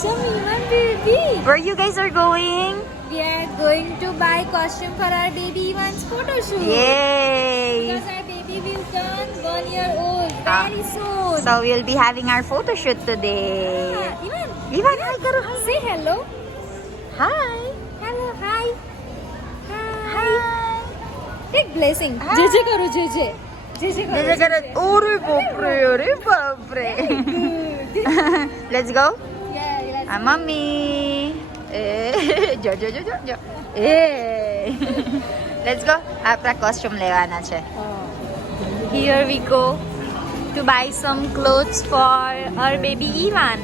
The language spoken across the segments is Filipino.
Some human baby. Where you guys are going? We are going to buy costume for our baby Ivan's photo shoot. Yay! Because our baby will turn 1 year old very soon. So we'll be having our photo shoot today. Ivan, Ivan, hi karo. say hello. Hi. Hello, hi. Hi. Take blessing. Hi. JJ karo, JJ. JJ karo. Dito ka na. Uri popre. Let's go. Yeah, let's Mommy. Jo. Let's go. આપણા costume લેવાના છે. Here we go to buy some clothes for our baby Ivan.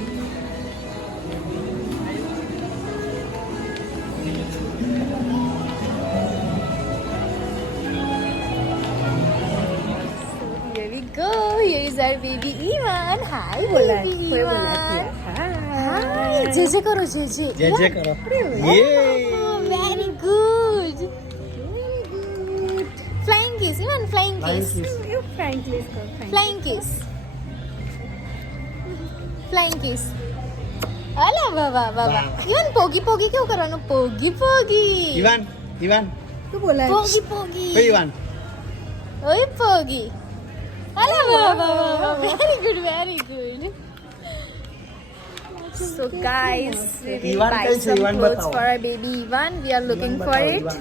Here we go. Here is our baby Ivan. Hi, baby Ivan. Hi. JJ karo, JJ. JJ karo. Oh, very good. Flying kiss, Ivan, flying kiss. Flying kiss. Flying kiss. Alah, baba. Ivan, pogi क्यों करवानो? Pogi. Ivan. Pogi. Hey Ivan. Oi, pogi. Alah, baba. Very good. So guys, we will Ivan buy कैसे? some Ivan clothes बताओ. for our baby Ivan. We are looking Ivan for बताओ, it Ivan.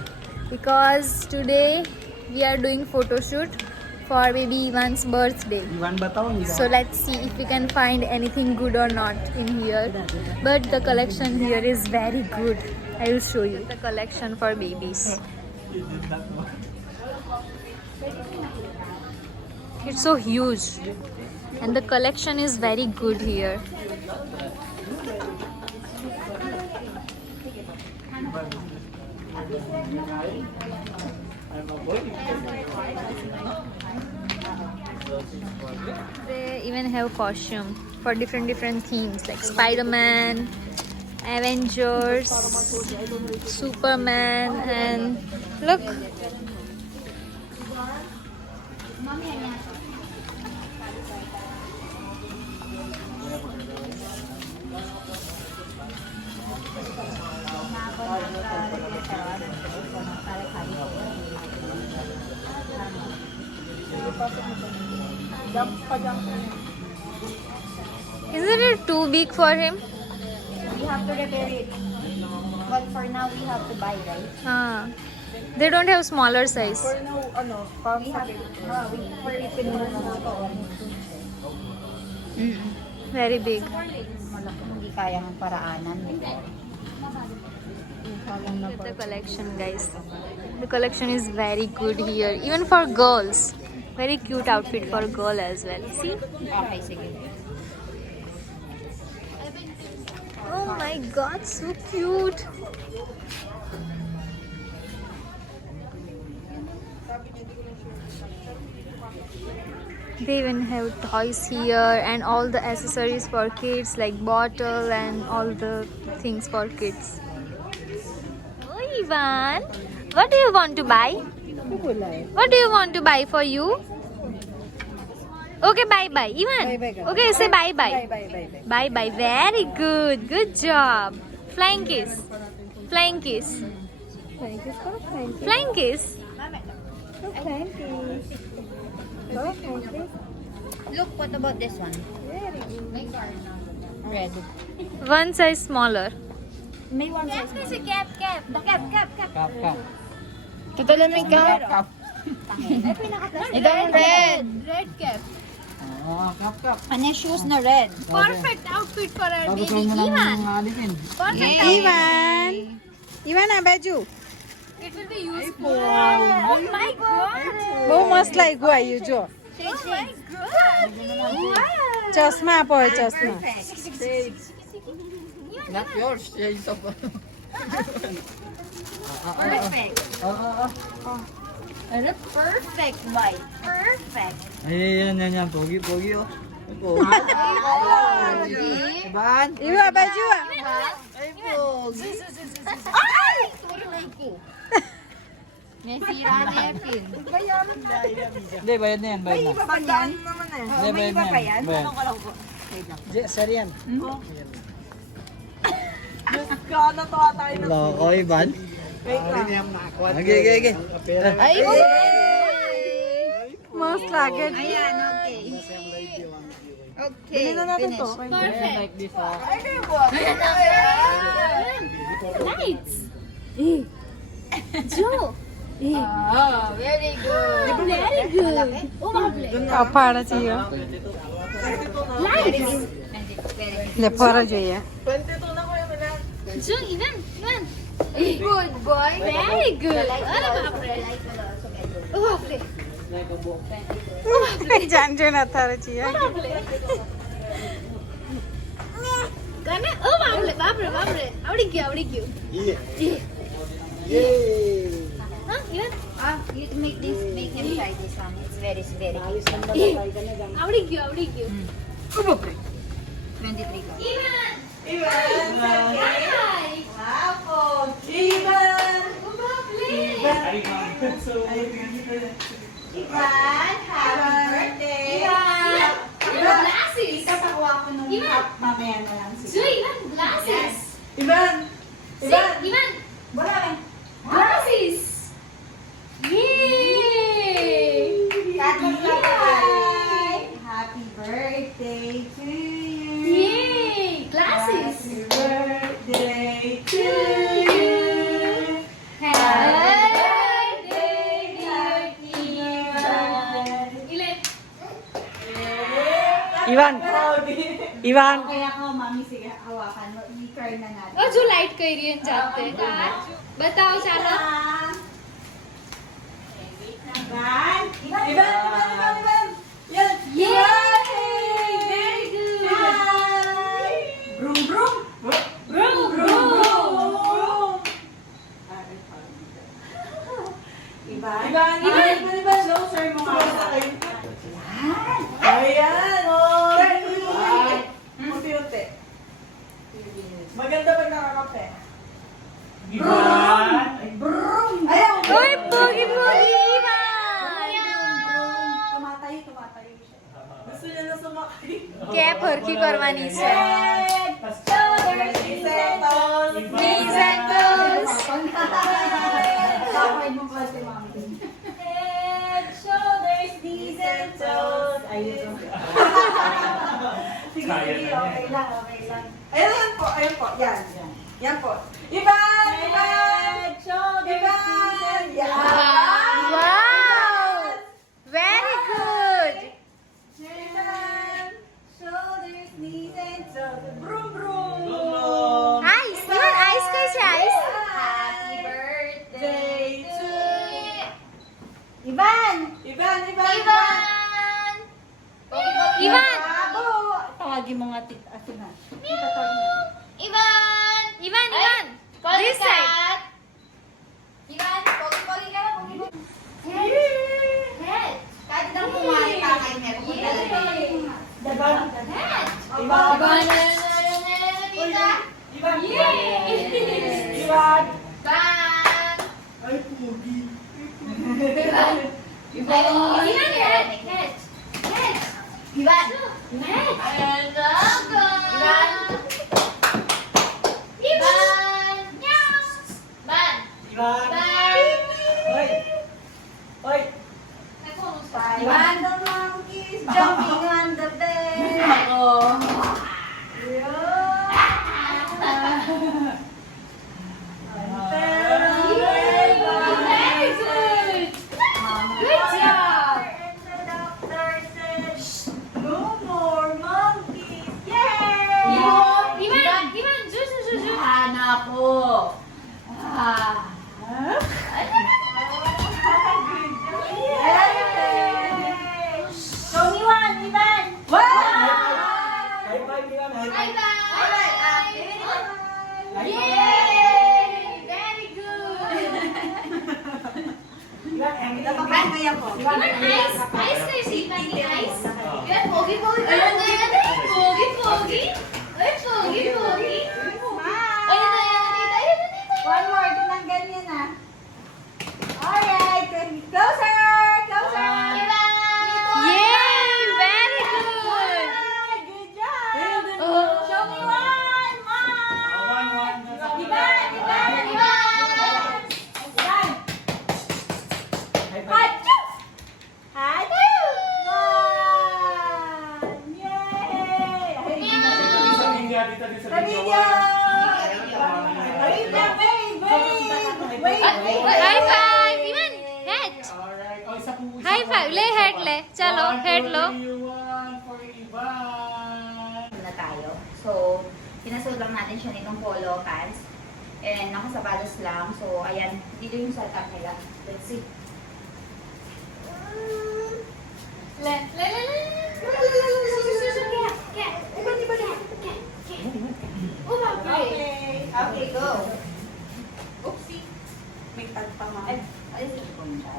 because today we are doing photo shoot for baby Ivan's birthday. Ivan बताओ नहीं. So let's see if we can find anything good or not in here. But the collection here is very good. I will show you the collection for babies. It's so huge and the collection is very good here. They even have costume for different themes like Spider-Man, Avengers, Superman, and look. Isn't it too big for him? We have to repair it. But for now, we have to buy, right? Ah, they don't have smaller size. We have for it to Very big. hindi kaya ng paraanan. Look at the collection, guys. The collection is very good here, even for girls. Very cute outfit for girl as well. See? Okay, sige. Oh my god, so cute. They even have toys here and all the accessories for kids like bottle and all the things for kids. Oh, Ivan, what do you want to buy? What do you want to buy for you? Okay, bye. Ivan. Okay, say bye. Bye. Very good. Good job. Flying kiss. Flying kiss. Flying kiss. Look, what about this one? Red. One size smaller. May one size. Cap. Kap. Totoo may cap. Ito yung red. Red cap. Kap. Ano yung shoes na red? Perfect outfit for our Tapos baby mo Ivan. nang alipin. Perfect Ivan આ બાજુ It will be useful. Oh my god. બહુ મસ્ત લાગ્યું આવ્યું જો Oh my god. Wow. ચશ્મા આપો હવે ચશ્મા Not yours. Yes, of. Perfect. Ano? Perfect, white. Perfect. Ayan. Pogi, oh. Pogi. Ivan. Ivan આ બાજુ Ay, pogi. Ay! Sorry, Mikey. May sira na yan, Pin. Hindi, bayad na yan. Bayad na. Pagdaan naman eh. Hindi, bayad na yan. Bayad. Sir yan. Loko, Ivan. Okay. Ay, Mas lagi. ayan, okay. Okay, Bili na natin to. Perfect. Like this, ah. Lights. Joe. Oh, very good. Very good. Oh, lovely. કપાળ છીએ Lights. એટલે ફર જોઈએ Joe, Ivan. Good boy. Very good. અરે બાપરે. Oh, બાપરે. જાણજો ને અત્યારે છીએ કને ઓ બાપરે. આવડી ગયું. હા, Ivan. You make him try this one. It's very good. આવડી ગયું. 23 go. Happy birthday to you. Glasses. Birthday to Ivan Ivan Kaya ako, mami, sige, hawakan mo. I-try na natin. હજુ લાઈટ કરી રહી જાતે બતાવો ચાલો ઓય પોગી Ivan કેપ હરખી કરવાની છે Knees and toes. Ayan po. Yan po. Ivan! Yan. Wow! Very good. Shoulders, knees and toes. Broom, broom. Ice. Ivan ice કઈ છે ice? Happy birthday to Ivan! Ivan. Tawagin mo nga na. Ivan. This side. Ivan, pogi-pogi ka na, pogi-pogi. Head. Kahit na kumari ka kay meron ko talaga. Head. Ivan. Bang. Ay, pugi. Ivan, head. Head. Ivan. Head. And go. Ivan. Ivan. Ban. Hoy! Ivan the monkeys jumping on the bed. Very good. Good job. And the doctor said, no more monkeys! Yay! Ivan, Ju. Anak ko. Show me one, Ivan! Wow! Bye bye. Yay! Very good. Napakain mo yan po. Ivan, ice kayo si Ivan ni ice. Ivan, pogi. Pogi. Ayun na, tita. One more, din ang ganyan ah. Alright, closer! Yay! Very good. Good job! Show me one! Sa video! Wait lang, wait! High five! Ivan, head! High five! Le head le. Chalo, head lo. Na tayo. So, sinasuot lang natin siya nitong polo pants. And nakasapatos lang. So, ayan. Dito yung setup nila. Let's see. Le. Okay. Okay, go. Oopsie. May tag pa nga. Ay, alis ko siya.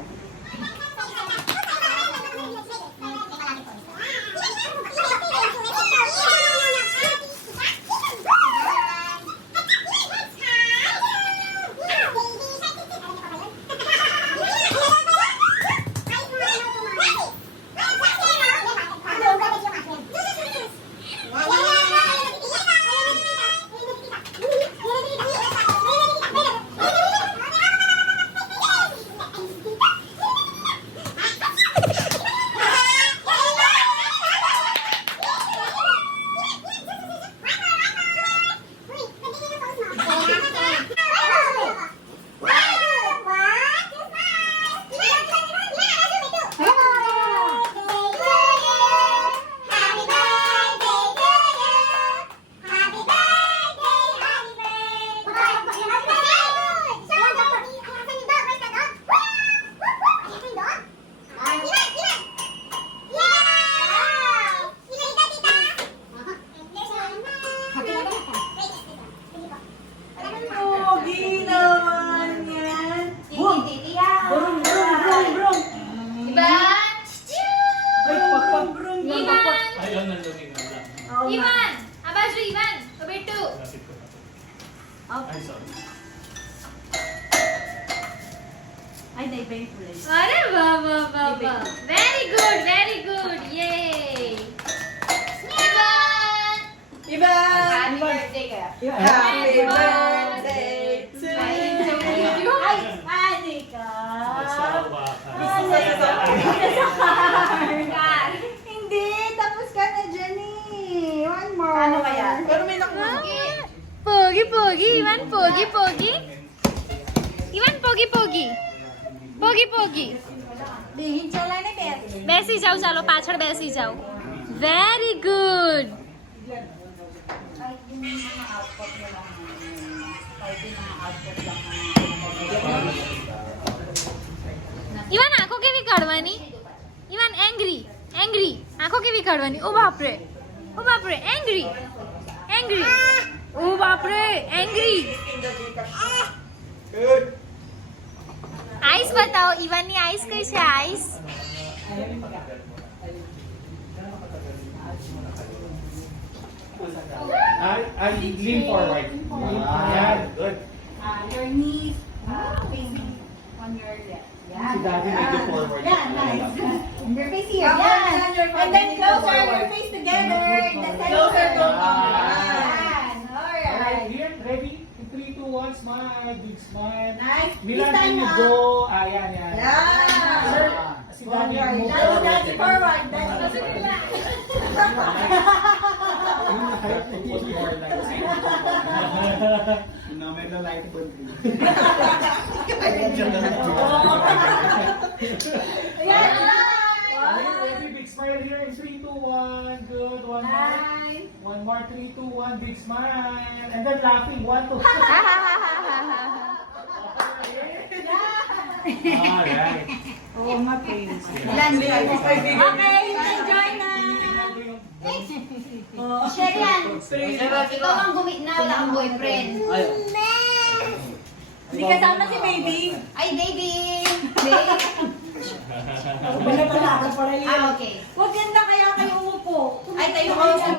Pogi naman yan. Titi yan. Brum, brum, brum, brum. Ivan! Ay, pakpak, brum, brum, pakpak. Oo nga. Ivan! Abaju Ivan! Kabettu! Ay, naiba yung kulay. Are ba. Very good, very good. Yay! Ivan! Iba! Happy birthday kaya. Happy birthday to you! Ay, Anika! Hindi, tapos ka na dyan eh. One more. Ano kaya? Pero may nakuha. पोगी इवन पोगी इवन पोगी Dihin chalay na bet. બેસી જાઓ ચાલો પાછળ બેસી જાઓ very good even આંખો કેવી કાઢવાની ઇવન એંગ્રી આંખો કેવી કાઢવાની ઓ બાપરે એંગ્રી ઓ બાપરે એંગ્રી આઈસ બતાવો ઇવનની આઈસ કઈ છે ice I lean forward. Yeah, good. Your knees facing on your left. Yeah. Si Daddy medyo forward. Yeah, nice. Your face here. Yeah. And then closer your face together. Closer to Alright, Alright. here, ready? In 3, 2, 1, smile. Big smile. Nice. Milan, This can time you up. go? Yan. Yeah. Si Daddy, move Daddy forward. Daddy Ready, big smile here in 3, 2, 1. Good. One more. One more. 3, 2, 1. Big smile. And then laughing. 1, 2. Alright. Oh, my face. Okay, enjoy na! Sherian, ikaw ang na wala kang boyfriend. Hindi kasama si baby. Ay, baby! Babe! Wala pala ka pala yun. Okay. Huwag yan na kaya kayo umupo. Ay, tayo kayo.